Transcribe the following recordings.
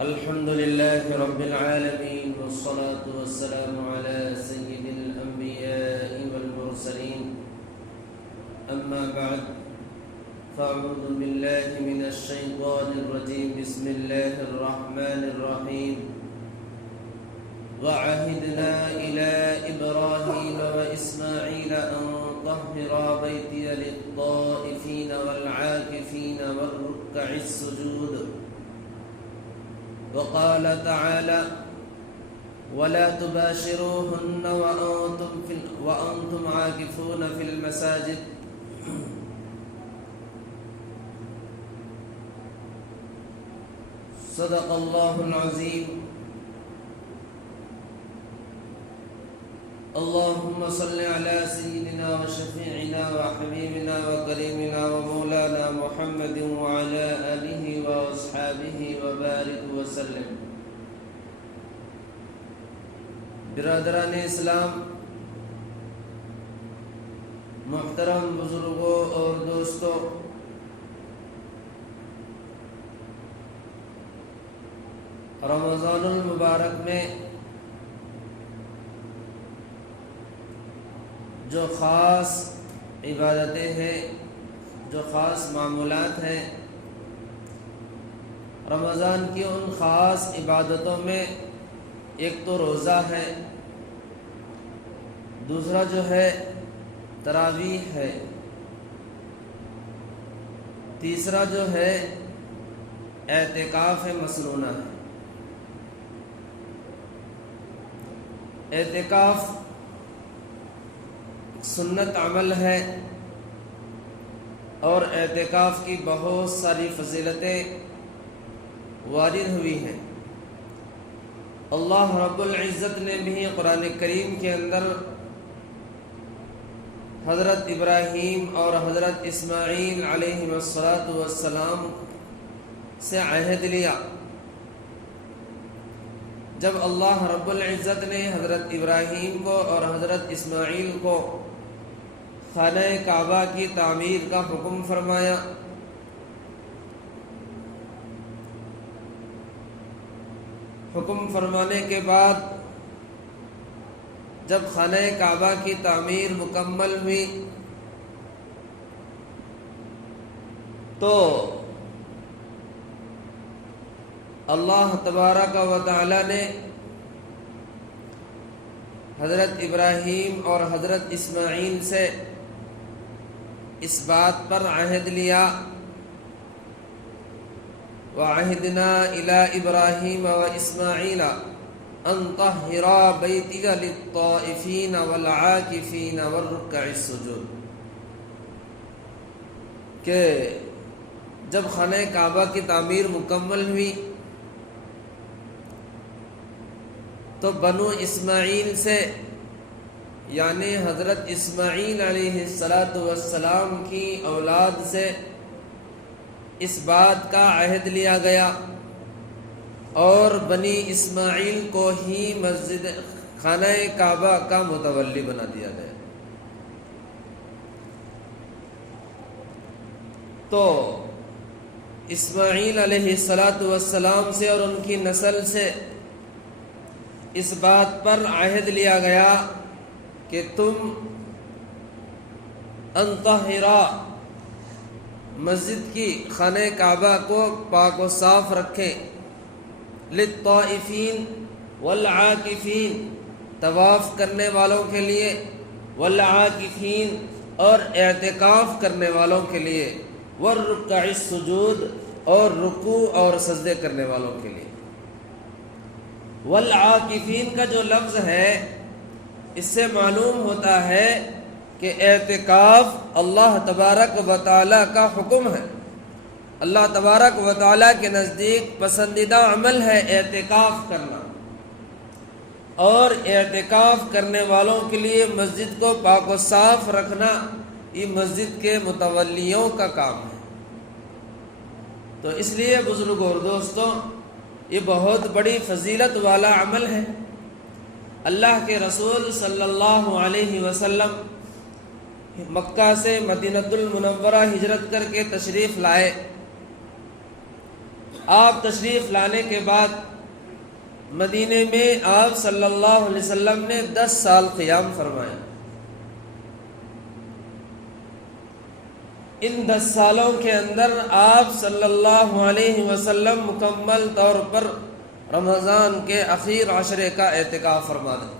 الحمد لله رب العالمين والصلاة والسلام على سيد الأنبياء والمرسلين أما بعد فأعوذ بالله من الشيطان الرجيم بسم الله الرحمن الرحيم وعهدنا إلى إبراهيم وإسماعيل أن طهرا بيتي للطائفين والعاكفين والركع السجود وقال تعالى ولا تباشروهن وأنتم عاكفون في المساجد صدق الله العظيم اللهم صل على سيدنا وشفيعنا وحبيبنا وكريمنا ومولانا محمد وعلى آله وأصحابه وبارك وسلم. برادران اسلام، محترم بزرگوں اور دوستوں، رمضان المبارک میں جو خاص عبادتیں ہیں، جو خاص معمولات ہیں، رمضان کی ان خاص عبادتوں میں ایک تو روزہ ہے، دوسرا جو ہے تراویح ہے، تیسرا جو ہے اعتکاف مسنونہ ہے. اعتکاف سنت عمل ہے اور اعتکاف کی بہت ساری فضیلتیں وارد ہوئی ہیں. اللہ رب العزت نے بھی قرآن کریم کے اندر حضرت ابراہیم اور حضرت اسماعیل علیہ السلام سے عہد لیا. جب اللہ رب العزت نے حضرت ابراہیم کو اور حضرت اسماعیل کو خانہ کعبہ کی تعمیر کا حکم فرمایا، حکم فرمانے کے بعد جب خانہ کعبہ کی تعمیر مکمل ہوئی تو اللہ تبارک و تعالی نے حضرت ابراہیم اور حضرت اسماعیل سے اس بات پر عہد لیا وَعَهِدْنَا إِلَىٰ إِبْرَاهِيمَ وَإِسْمَاعِيلَ أَن طَهِّرَا بَيْتِيَ لِلطَّائِفِينَ وَالْعَاكِفِينَ وَالرُّكَّعِ السُّجُودِ، کہ جب خانہ کعبہ کی تعمیر مکمل ہوئی تو بنو اسماعیل سے، یعنی حضرت اسماعیل علیہ السلام کی اولاد سے اس بات کا عہد لیا گیا اور بنی اسماعیل کو ہی مسجد خانہ کعبہ کا متولی بنا دیا گیا. تو اسماعیل علیہ السلام سے اور ان کی نسل سے اس بات پر عہد لیا گیا کہ تم انطہرا، مسجد کی خانہ کعبہ کو پاک و صاف رکھیں، للطائفین والعاکفین، طواف کرنے والوں کے لیے، والعاکفین اور اعتکاف کرنے والوں کے لیے، والرکع السجود اور رکوع اور سجدے کرنے والوں کے لیے. والعاکفین کا جو لفظ ہے اس سے معلوم ہوتا ہے کہ اعتکاف اللہ تبارک و تعالی کا حکم ہے. اللہ تبارک و تعالی کے نزدیک پسندیدہ عمل ہے اعتکاف کرنا، اور اعتکاف کرنے والوں کے لیے مسجد کو پاک و صاف رکھنا یہ مسجد کے متولیوں کا کام ہے. تو اس لیے بزرگوں اور دوستوں، یہ بہت بڑی فضیلت والا عمل ہے. اللہ کے رسول صلی اللہ علیہ وسلم مکہ سے مدینہ المنورہ ہجرت کر کے تشریف لائے آپ تشریف لانے کے بعد مدینے میں آپ صلی اللہ علیہ وسلم نے 10 سال قیام فرمایا۔ ان 10 سالوں کے اندر آپ صلی اللہ علیہ وسلم مکمل طور پر رمضان کے آخر عشرے کا اعتکاف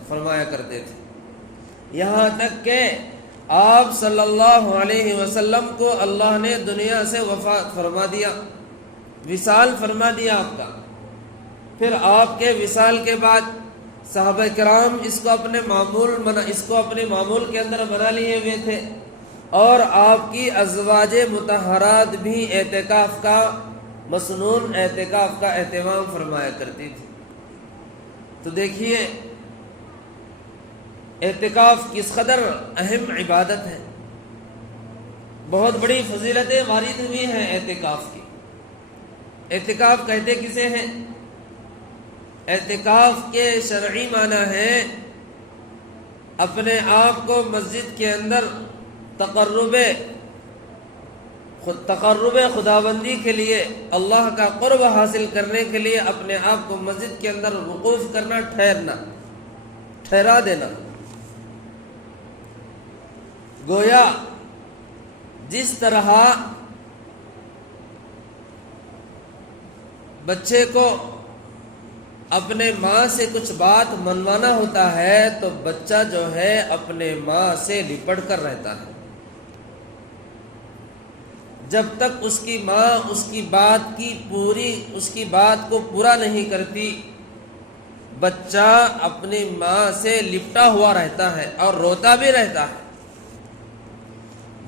فرمایا کرتے تھے، یہاں تک کہ آپ صلی اللہ علیہ وسلم کو اللہ نے دنیا سے وفات فرما دیا، وصال فرما دیا آپ کا۔ پھر آپ کے وصال کے بعد صحابہ کرام اس کو اپنے معمول کے اندر بنا لیے ہوئے تھے، اور آپ کی ازواج مطہرات بھی اعتکاف کا مسنون اعتکاف کا اہتمام فرمایا کرتی تھی۔ تو دیکھیے اعتکاف کس قدر اہم عبادت ہے، بہت بڑی فضیلتیں وارد ہوئی ہیں اعتکاف کی۔ اعتکاف کہتے کسے ہیں؟ اعتکاف کے شرعی معنی ہے اپنے آپ کو مسجد کے اندر تقرب خداوندی کے لیے، اللہ کا قرب حاصل کرنے کے لیے اپنے آپ کو مسجد کے اندر وقوف کرنا، ٹھہرا دینا۔ گویا جس طرح بچے کو اپنے ماں سے کچھ بات منوانا ہوتا ہے تو بچہ جو ہے اپنے ماں سے لپٹ کر رہتا ہے، جب تک اس کی ماں اس کی بات کو پورا نہیں کرتی بچہ اپنی ماں سے لپٹا ہوا رہتا ہے اور روتا بھی رہتا ہے۔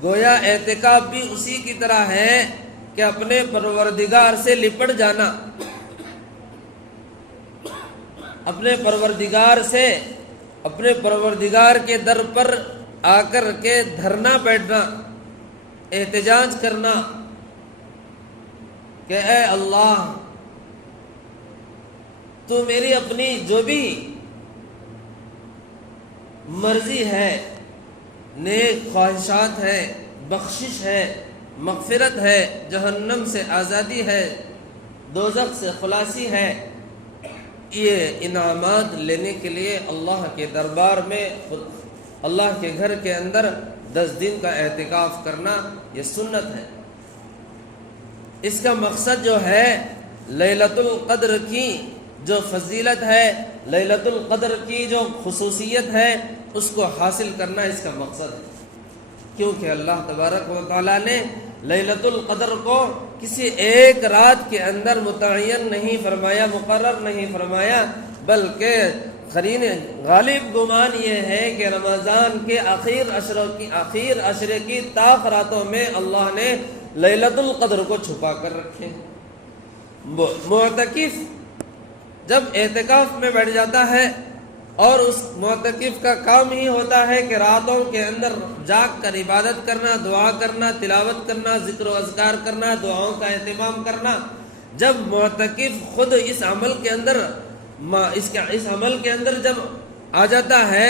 گویا اعتکاف بھی اسی کی طرح ہے کہ اپنے پروردگار سے لپٹ جانا، اپنے پروردگار کے در پر آ کر کے دھرنا بیٹھنا، احتجاج کرنا کہ اے اللہ تو میری اپنی جو بھی مرضی ہے، نیک خواہشات ہے، بخشش ہے، مغفرت ہے، جہنم سے آزادی ہے، دوزخ سے خلاصی ہے، یہ انعامات لینے کے لیے اللہ کے دربار میں، اللہ کے گھر کے اندر 10 دن کا اعتکاف کرنا یہ سنت ہے۔ اس کا مقصد جو ہے لیلۃ القدر کی جو فضیلت ہے، لیلۃ القدر کی جو خصوصیت ہے، اس کو حاصل کرنا اس کا مقصد ہے، کیونکہ اللہ تبارک و تعالیٰ نے لیلۃ القدر کو کسی ایک رات کے اندر متعین نہیں فرمایا، مقرر نہیں فرمایا، بلکہ قرین غالب گمان یہ ہے کہ رمضان کے آخر عشرے کی طاق راتوں میں اللہ نے لیلۃ القدر کو چھپا کر رکھے۔ معتکف جب اعتکاف میں بیٹھ جاتا ہے اور اس معتکف کا کام ہی ہوتا ہے کہ راتوں کے اندر جاگ کر عبادت کرنا، دعا کرنا، تلاوت کرنا، ذکر و اذکار کرنا، دعاؤں کا اہتمام کرنا، جب معتکف خود اس عمل کے اندر جب آ جاتا ہے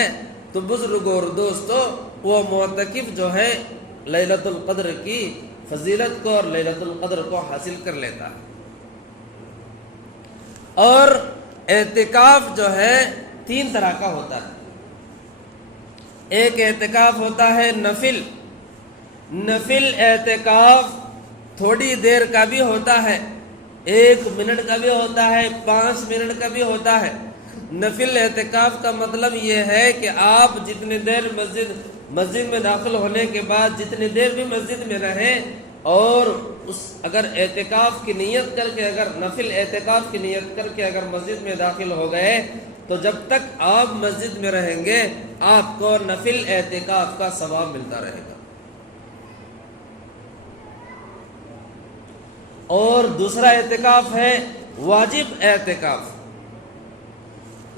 تو بزرگوں اور دوستوں وہ معتکف جو ہے لیلۃ القدر کی فضیلت کو اور لیلۃ القدر کو حاصل کر لیتا ہے۔ اور اعتکاف جو ہے 3 طرح کا ہوتا ہے۔ ایک اعتکاف ہوتا ہے نفل اعتکاف، تھوڑی دیر کا بھی ہوتا ہے، 1 منٹ کا بھی ہوتا ہے، 5 منٹ کا بھی ہوتا ہے۔ نفل اعتکاف کا مطلب یہ ہے کہ آپ جتنی دیر مسجد میں داخل ہونے کے بعد جتنی دیر بھی مسجد میں رہیں، اور اگر اعتکاف کی نیت کر کے، اگر نفل اعتکاف کی نیت کر کے اگر مسجد میں داخل ہو گئے تو جب تک آپ مسجد میں رہیں گے آپ کو نفل اعتکاف کا ثواب ملتا رہے گا۔ اور دوسرا اعتکاف ہے واجب اعتکاف۔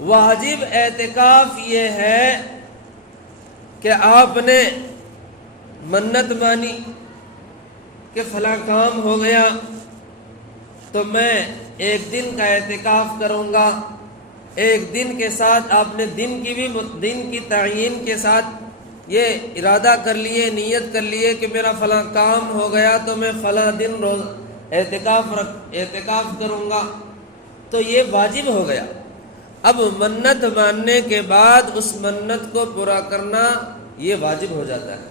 واجب اعتکاف یہ ہے کہ آپ نے منت مانی کہ فلاں کام ہو گیا تو میں 1 دن کا اعتکاف کروں گا، 1 دن کے ساتھ آپ نے دن کی تعیین کے ساتھ یہ ارادہ کر لیے، نیت کر لیے کہ میرا فلاں کام ہو گیا تو میں فلاں دن اعتکاف کروں گا، تو یہ واجب ہو گیا۔ اب منت ماننے کے بعد اس منت کو پورا کرنا یہ واجب ہو جاتا ہے،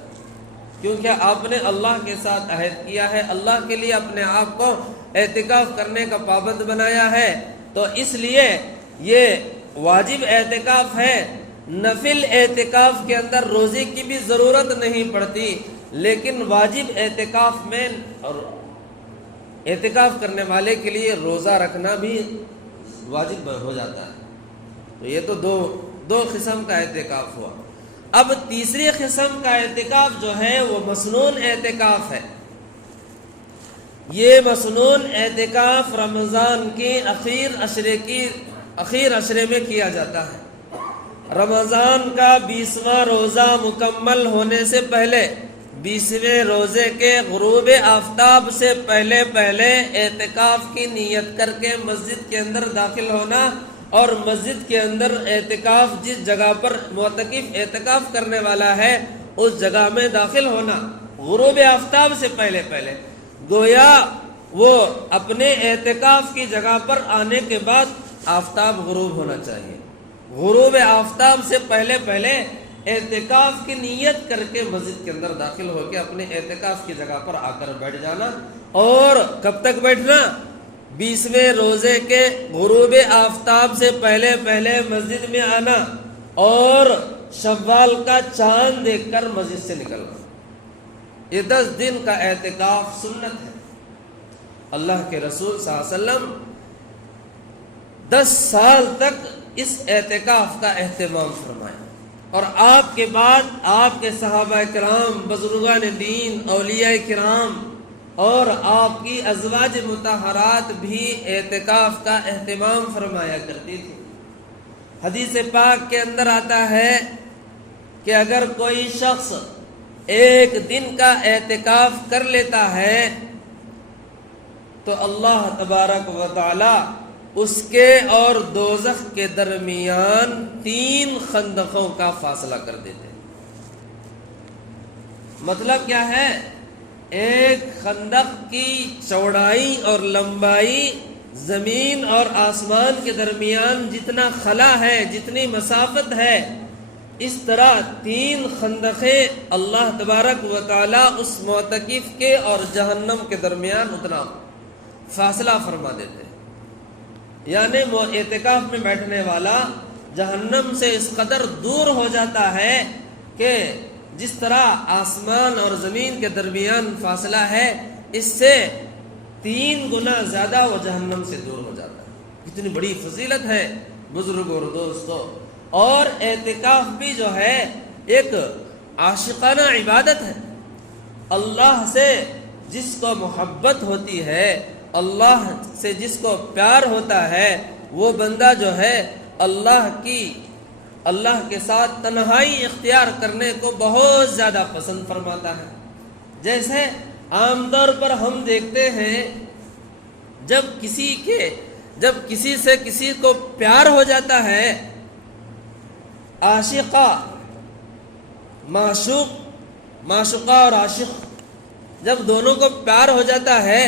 کیونکہ آپ نے اللہ کے ساتھ عہد کیا ہے، اللہ کے لیے اپنے آپ کو اعتکاف کرنے کا پابند بنایا ہے، تو اس لیے یہ واجب اعتکاف ہے۔ نفل اعتکاف کے اندر روزے کی بھی ضرورت نہیں پڑتی، لیکن واجب اعتکاف میں اور اعتکاف کرنے والے کے لیے روزہ رکھنا بھی واجب ہو جاتا ہے۔ تو یہ تو دو قسم کا اعتکاف ہوا۔ اب تیسری قسم کا اعتکاف جو ہے وہ مسنون اعتکاف ہے۔ یہ مسنون اعتکاف رمضان کے اخیر عشرے میں کیا جاتا ہے۔ رمضان کا 20واں روزہ مکمل ہونے سے پہلے، 20ویں روزے کے غروب آفتاب سے پہلے اعتکاف کی نیت کر کے مسجد کے اندر داخل ہونا، اور مسجد کے اندر اعتکاف جس جگہ پر معتکف اعتکاف کرنے والا ہے اس جگہ میں داخل ہونا غروب آفتاب سے پہلے۔ گویا وہ اپنے اعتکاف کی جگہ پر آنے کے بعد آفتاب غروب ہونا چاہیے۔ غروب آفتاب سے پہلے اعتکاف کی نیت کر کے مسجد کے اندر داخل ہو کے اپنے اعتکاف کی جگہ پر آ کر بیٹھ جانا۔ اور کب تک بیٹھنا؟ 20ویں روزے کے غروب آفتاب سے پہلے مسجد میں آنا اور شوال کا چاند دیکھ کر مسجد سے نکلنا۔ یہ 10 دن کا اعتکاف سنت ہے۔ اللہ کے رسول صلی اللہ علیہ وسلم 10 سال تک اس اعتکاف کا اہتمام فرمایا، اور آپ کے بعد آپ کے صحابہ کرام، بزرگان دین، اولیاء کرام اور آپ کی ازواج مطہرات بھی اعتکاف کا اہتمام فرمایا کرتی تھی۔ حدیث پاک کے اندر آتا ہے کہ اگر کوئی شخص 1 دن کا اعتکاف کر لیتا ہے تو اللہ تبارک و تعالی اس کے اور دوزخ کے درمیان 3 خندقوں کا فاصلہ کر دیتے ہیں۔ مطلب کیا ہے؟ ایک خندق کی چوڑائی اور لمبائی زمین اور آسمان کے درمیان جتنا خلا ہے، جتنی مسافت ہے، اس طرح 3 خندقیں اللہ تبارک و تعالی اس معتکف کے اور جہنم کے درمیان اتنا فاصلہ فرما دیتے ہیں۔ یعنی وہ اعتکاف میں بیٹھنے والا جہنم سے اس قدر دور ہو جاتا ہے کہ جس طرح آسمان اور زمین کے درمیان فاصلہ ہے، اس سے 3 گنا زیادہ وہ جہنم سے دور ہو جاتا ہے۔ کتنی بڑی فضیلت ہے بزرگ اور دوستو۔ اور اعتکاف بھی جو ہے ایک عاشقانہ عبادت ہے۔ اللہ سے جس کو محبت ہوتی ہے، اللہ سے جس کو پیار ہوتا ہے، وہ بندہ جو ہے اللہ کے ساتھ تنہائی اختیار کرنے کو بہت زیادہ پسند فرماتا ہے۔ جیسے عام طور پر ہم دیکھتے ہیں جب کسی سے کسی کو پیار ہو جاتا ہے، معشوقہ اور عاشق جب دونوں کو پیار ہو جاتا ہے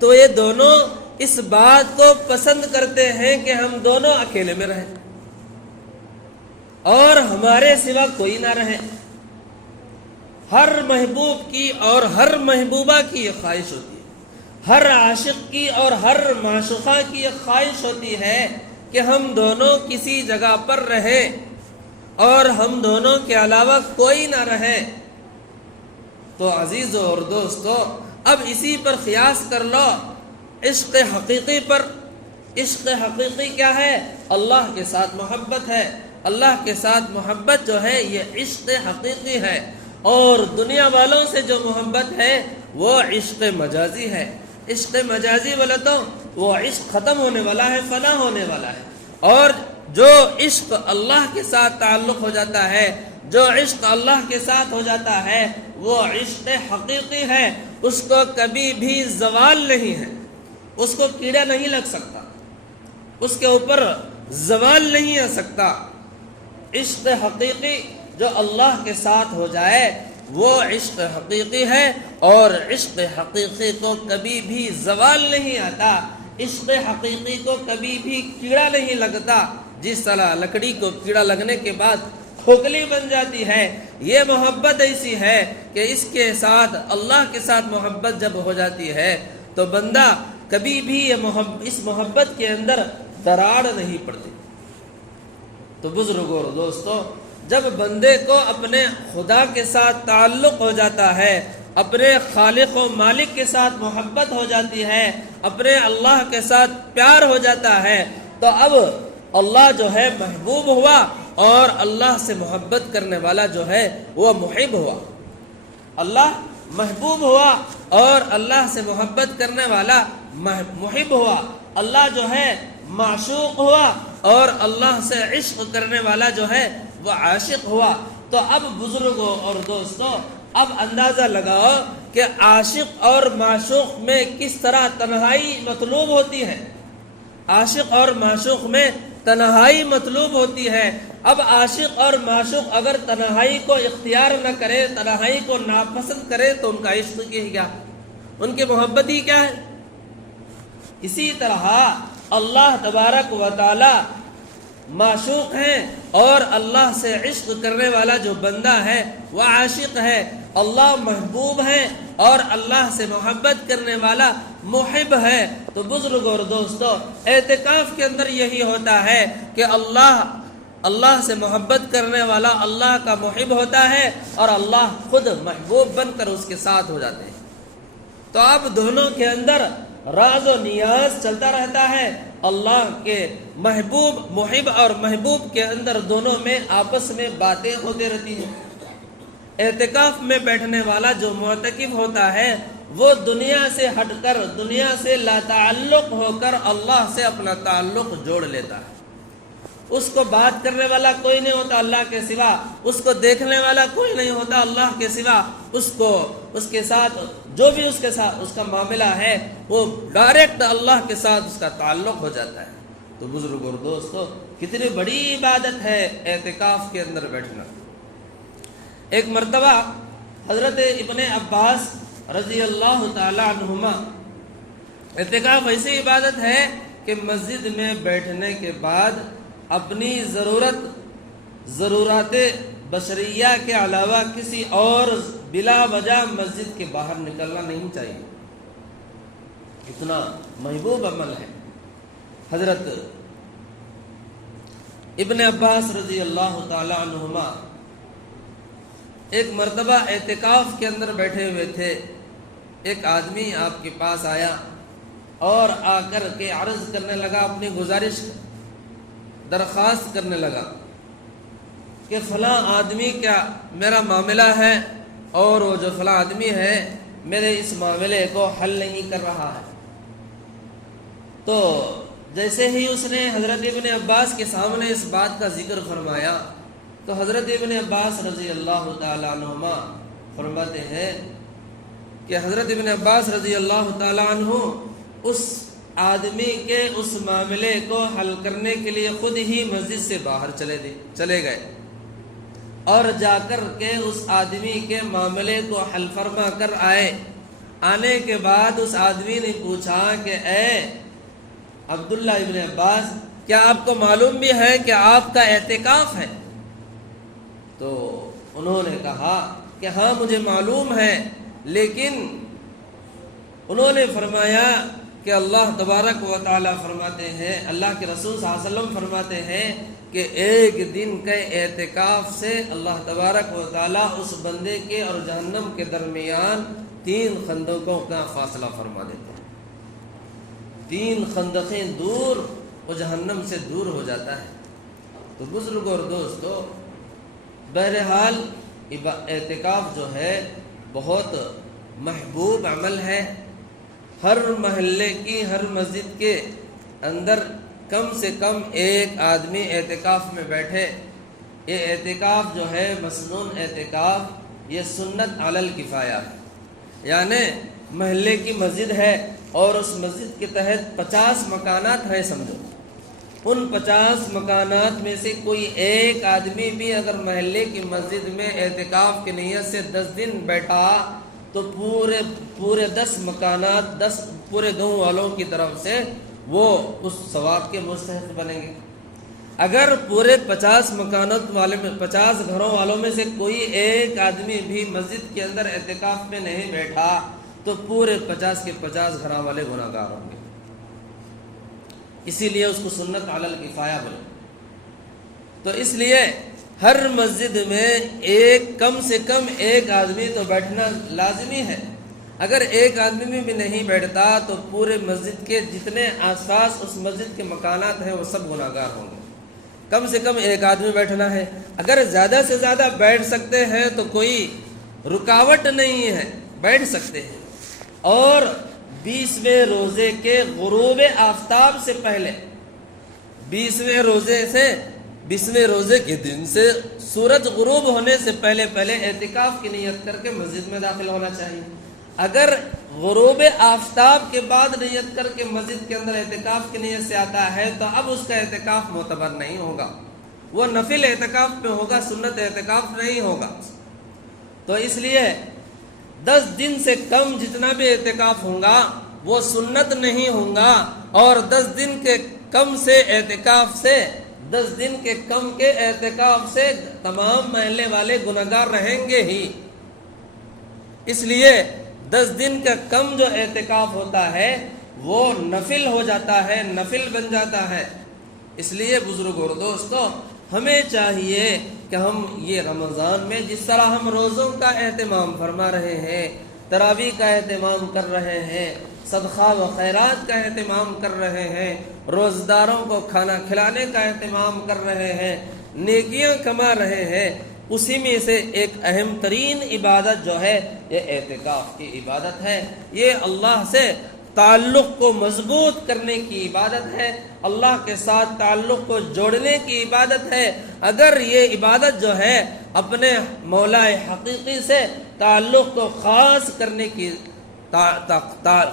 تو یہ دونوں اس بات کو پسند کرتے ہیں کہ ہم دونوں اکیلے میں رہیں اور ہمارے سوا کوئی نہ رہے۔ ہر محبوب کی اور ہر محبوبہ کی یہ خواہش ہوتی ہے، ہر عاشق کی اور ہر معشوقہ کی یہ خواہش ہوتی ہے کہ ہم دونوں کسی جگہ پر رہیں اور ہم دونوں کے علاوہ کوئی نہ رہے۔ تو عزیزو اور دوستو، اب اسی پر قیاس کر لو عشق حقیقی پر۔ عشق حقیقی کیا ہے؟ اللہ کے ساتھ محبت ہے۔ اللہ کے ساتھ محبت جو ہے یہ عشق حقیقی ہے، اور دنیا والوں سے جو محبت ہے وہ عشق مجازی ہے۔ عشق مجازی والا تو وہ عشق ختم ہونے والا ہے، فنا ہونے والا ہے، اور جو عشق اللہ کے ساتھ تعلق ہو جاتا ہے، جو عشق اللہ کے ساتھ ہو جاتا ہے، وہ عشق حقیقی ہے۔ اس کو کبھی بھی زوال نہیں ہے، اس کو کیڑا نہیں لگ سکتا، اس کے اوپر زوال نہیں آ سکتا۔ عشق حقیقی جو اللہ کے ساتھ ہو جائے، وہ عشق حقیقی ہے، اور عشق حقیقی کو کبھی بھی زوال نہیں آتا، عشق حقیقی کو کبھی بھی کیڑا نہیں لگتا۔ جس طرح لکڑی کو کیڑا لگنے کے بعد کھوکھلی بن جاتی ہے، یہ محبت ایسی ہے کہ اس کے ساتھ، اللہ کے ساتھ محبت جب ہو جاتی ہے تو بندہ کبھی بھی اس محبت کے اندر دراڑ نہیں پڑتی۔ تو بزرگوں اور دوستو، جب بندے کو اپنے خدا کے ساتھ تعلق ہو جاتا ہے، اپنے خالق و مالک کے ساتھ محبت ہو جاتی ہے، اپنے اللہ کے ساتھ پیار ہو جاتا ہے، تو اب اللہ جو ہے محبوب ہوا، اور اللہ سے محبت کرنے والا جو ہے وہ محب ہوا۔ اللہ محبوب ہوا اور اللہ سے محبت کرنے والا محب ہوا۔ اللہ جو ہے معشوق ہوا، اور اللہ سے عشق کرنے والا جو ہے وہ عاشق ہوا۔ تو اب بزرگوں اور دوستوں، اب اندازہ لگاؤ کہ عاشق اور معشوق میں کس طرح تنہائی مطلوب ہوتی ہے۔ عاشق اور معشوق میں تنہائی مطلوب ہوتی ہے۔ اب عاشق اور معشوق اگر تنہائی کو اختیار نہ کرے، تنہائی کو ناپسند کرے، تو ان کا عشق کی کیا، ان کی محبت ہی کیا ہے؟ اسی طرح اللہ تبارک و تعالی معشوق ہیں، اور اللہ سے عشق کرنے والا جو بندہ ہے وہ عاشق ہے۔ اللہ محبوب ہے اور اللہ سے محبت کرنے والا محب ہے۔ تو بزرگ اور دوستو، اعتکاف کے اندر یہی ہوتا ہے کہ اللہ سے محبت کرنے والا اللہ کا محب ہوتا ہے، اور اللہ خود محبوب بن کر اس کے ساتھ ہو جاتے ہیں۔ تو اب دونوں کے اندر راز و نیاز چلتا رہتا ہے۔ اللہ کے محب اور محبوب کے اندر دونوں میں آپس میں باتیں ہوتی رہتی ہیں۔ اعتکاف میں بیٹھنے والا جو معتکف ہوتا ہے، وہ دنیا سے ہٹ کر، دنیا سے لا تعلق ہو کر اللہ سے اپنا تعلق جوڑ لیتا ہے۔ اس کو بات کرنے والا کوئی نہیں ہوتا اللہ کے سوا، اس کو دیکھنے والا کوئی نہیں ہوتا اللہ کے سوا، اس کے ساتھ جو بھی اس کا معاملہ ہے وہ ڈائریکٹ اللہ کے ساتھ اس کا تعلق ہو جاتا ہے۔ تو بزرگ اور دوستو، کتنی بڑی عبادت ہے اعتکاف کے اندر بیٹھنا۔ ایک مرتبہ حضرت ابن عباس رضی اللہ تعالی عنہما، اعتکاف ایسی عبادت ہے کہ مسجد میں بیٹھنے کے بعد اپنی ضرورت بشریہ کے علاوہ کسی اور بلا وجہ مسجد کے باہر نکلنا نہیں چاہیے۔ اتنا محبوب عمل ہے۔ حضرت ابن عباس رضی اللہ تعالی عنہما ایک مرتبہ اعتکاف کے اندر بیٹھے ہوئے تھے، ایک آدمی آپ کے پاس آیا اور آ کر کے عرض کرنے لگا، اپنی گزارش درخواست کرنے لگا کہ فلاں آدمی کیا میرا معاملہ ہے، اور وہ جو فلاں آدمی ہے میرے اس معاملے کو حل نہیں کر رہا ہے۔ تو جیسے ہی اس نے حضرت ابن عباس کے سامنے اس بات کا ذکر فرمایا، تو حضرت ابن عباس رضی اللہ تعالی عنہما فرماتے ہیں کہ حضرت ابن عباس رضی اللہ تعالی عنہ اس آدمی کے اس معاملے کو حل کرنے کے لیے خود ہی مسجد سے باہر چلے گئے، اور جا کر کے اس آدمی کے معاملے کو حل فرما کر آئے۔ آنے کے بعد اس آدمی نے پوچھا کہ اے عبداللہ ابن عباس، کیا آپ کو معلوم بھی ہے کہ آپ کا اعتکاف ہے؟ تو انہوں نے کہا کہ ہاں مجھے معلوم ہے، لیکن انہوں نے فرمایا کہ اللہ تبارک و تعالیٰ فرماتے ہیں، اللہ کے رسول صلی اللہ علیہ وسلم فرماتے ہیں کہ ایک دن کے اعتکاف سے اللہ تبارک و تعالیٰ اس بندے کے اور جہنم کے درمیان 3 خندقوں کا فاصلہ فرما دیتے ہیں۔ 3 خندقیں دور، وہ جہنم سے دور ہو جاتا ہے۔ تو بزرگ اور دوستو، بہرحال اعتکاف جو ہے بہت محبوب عمل ہے۔ ہر محلے کی، ہر مسجد کے اندر کم سے کم ایک آدمی اعتکاف میں بیٹھے۔ یہ اعتکاف جو ہے، مسنون اعتکاف، یہ سنت علی الکفایہ ہے، یعنی محلے کی مسجد ہے اور اس مسجد کے تحت 50 مکانات ہیں سمجھو، ان 50 مکانات میں سے کوئی ایک آدمی بھی اگر محلے کی مسجد میں اعتکاف کی نیت سے 10 دن بیٹھا تو پورے 10 مکانات پورے گاؤں والوں کی طرف سے وہ اس ثواب کے مستحق بنیں گے۔ اگر پورے 50 مکانات والے میں 50 گھروں والوں میں سے کوئی ایک آدمی بھی مسجد کے اندر اعتکاف میں نہیں بیٹھا تو پورے 50 کے 50 گھروں والے گناہگار ہوں گے۔ اسی لیے اس کو سنت علی الکفایہ بولے۔ تو اس لیے ہر مسجد میں کم سے کم ایک آدمی تو بیٹھنا لازمی ہے۔ اگر ایک آدمی بھی نہیں بیٹھتا تو پورے مسجد کے جتنے آس پاس اس مسجد کے مکانات ہیں وہ سب گناہگار ہوں گے۔ کم سے کم ایک آدمی بیٹھنا ہے۔ اگر زیادہ سے زیادہ بیٹھ سکتے ہیں تو کوئی رکاوٹ نہیں ہے، بیٹھ سکتے ہیں۔ اور 20ویں روزے کے غروب آفتاب سے پہلے 20ویں روزے کے دن سے سورج غروب ہونے سے پہلے اعتکاف کی نیت کر کے مسجد میں داخل ہونا چاہیے۔ اگر غروب آفتاب کے بعد نیت کر کے مسجد کے اندر اعتکاف کی نیت سے آتا ہے تو اب اس کا اعتکاف معتبر نہیں ہوگا، وہ نفل اعتکاف میں ہوگا، سنت اعتکاف نہیں ہوگا۔ تو اس لیے 10 دن سے کم جتنا بھی اعتکاف ہوگا وہ سنت نہیں ہوگا، اور 10 دن کے کم سے اعتکاف سے 10 دن کے کم کے اعتکاف سے تمام محلے والے گناہگار رہیں گے ہی۔ اس لیے 10 دن کا کم جو اعتکاف ہوتا ہے وہ نفل ہو جاتا ہے، نفل بن جاتا ہے۔ اس لیے بزرگ اور دوستو، ہمیں چاہیے کہ ہم یہ رمضان میں جس طرح ہم روزوں کا اہتمام فرما رہے ہیں، تراویح کا اہتمام کر رہے ہیں، صدقہ و خیرات کا اہتمام کر رہے ہیں، روزداروں کو کھانا کھلانے کا اہتمام کر رہے ہیں، نیکیاں کما رہے ہیں، اسی میں سے ایک اہم ترین عبادت جو ہے یہ اعتکاف کی عبادت ہے۔ یہ اللہ سے تعلق کو مضبوط کرنے کی عبادت ہے، اللہ کے ساتھ تعلق کو جوڑنے کی عبادت ہے۔ اگر یہ عبادت جو ہے اپنے مولا حقیقی سے تعلق کو خاص کرنے کی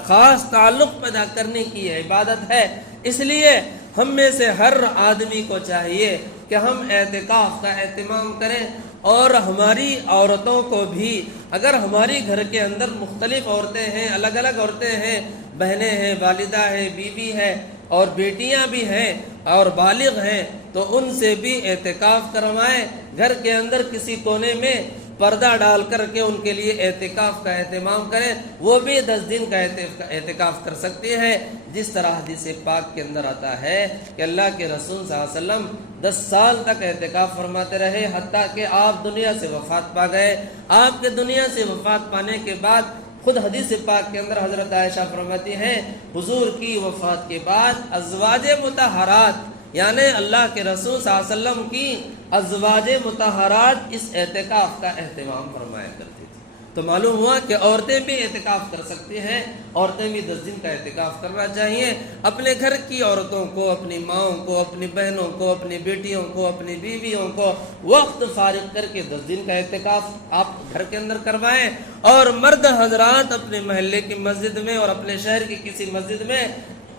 خاص تعلق پیدا کرنے کی عبادت ہے۔ اس لیے ہم میں سے ہر آدمی کو چاہیے کہ ہم اعتکاف کا اہتمام کریں، اور ہماری عورتوں کو بھی، اگر ہماری گھر کے اندر مختلف عورتیں ہیں، الگ الگ عورتیں ہیں، بہنیں ہیں، والدہ ہیں، بیوی ہے اور بیٹیاں بھی ہیں اور بالغ ہیں، تو ان سے بھی اعتکاف کروائیں۔ گھر کے اندر کسی کونے میں پردہ ڈال کر کے ان کے لیے اعتکاف کا اہتمام کریں، وہ بھی 10 دن کا اعتکاف کر سکتی ہے۔ جس طرح حدیث پاک کے اندر آتا ہے کہ اللہ کے رسول صلی اللہ علیہ وسلم 10 سال تک اعتکاف فرماتے رہے، حتیٰ کہ آپ دنیا سے وفات پا گئے۔ آپ کے دنیا سے وفات پانے کے بعد خود حدیث پاک کے اندر حضرت عائشہ فرماتی ہیں، حضور کی وفات کے بعد ازواج مطہرات، یعنی اللہ کے رسول صلی اللہ علیہ وسلم کی ازواج مطہرات اس اعتکاف کا اہتمام فرمایا کرتی تھی۔ تو معلوم ہوا کہ عورتیں بھی اعتکاف کر سکتی ہیں، عورتیں بھی 10 دن کا اعتکاف کرنا چاہیے۔ اپنے گھر کی عورتوں کو، اپنی ماؤں کو، اپنی بہنوں کو، اپنی بیٹیوں کو، اپنی بیویوں کو وقت فارغ کر کے 10 دن کا اعتکاف آپ گھر کے اندر کروائیں، اور مرد حضرات اپنے محلے کی مسجد میں اور اپنے شہر کی کسی مسجد میں،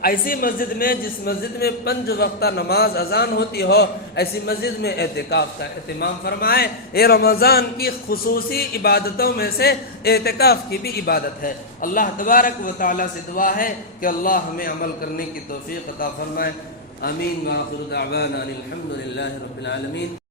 ایسی مسجد میں جس مسجد میں 5 وقتہ نماز اذان ہوتی ہو، ایسی مسجد میں اعتکاف کا اہتمام فرمائیں۔ یہ رمضان کی خصوصی عبادتوں میں سے اعتکاف کی بھی عبادت ہے۔ اللہ تبارک و تعالیٰ سے دعا ہے کہ اللہ ہمیں عمل کرنے کی توفیق عطا فرمائے۔ آمین۔ وآخر دعوانا الحمد للہ رب العالمین۔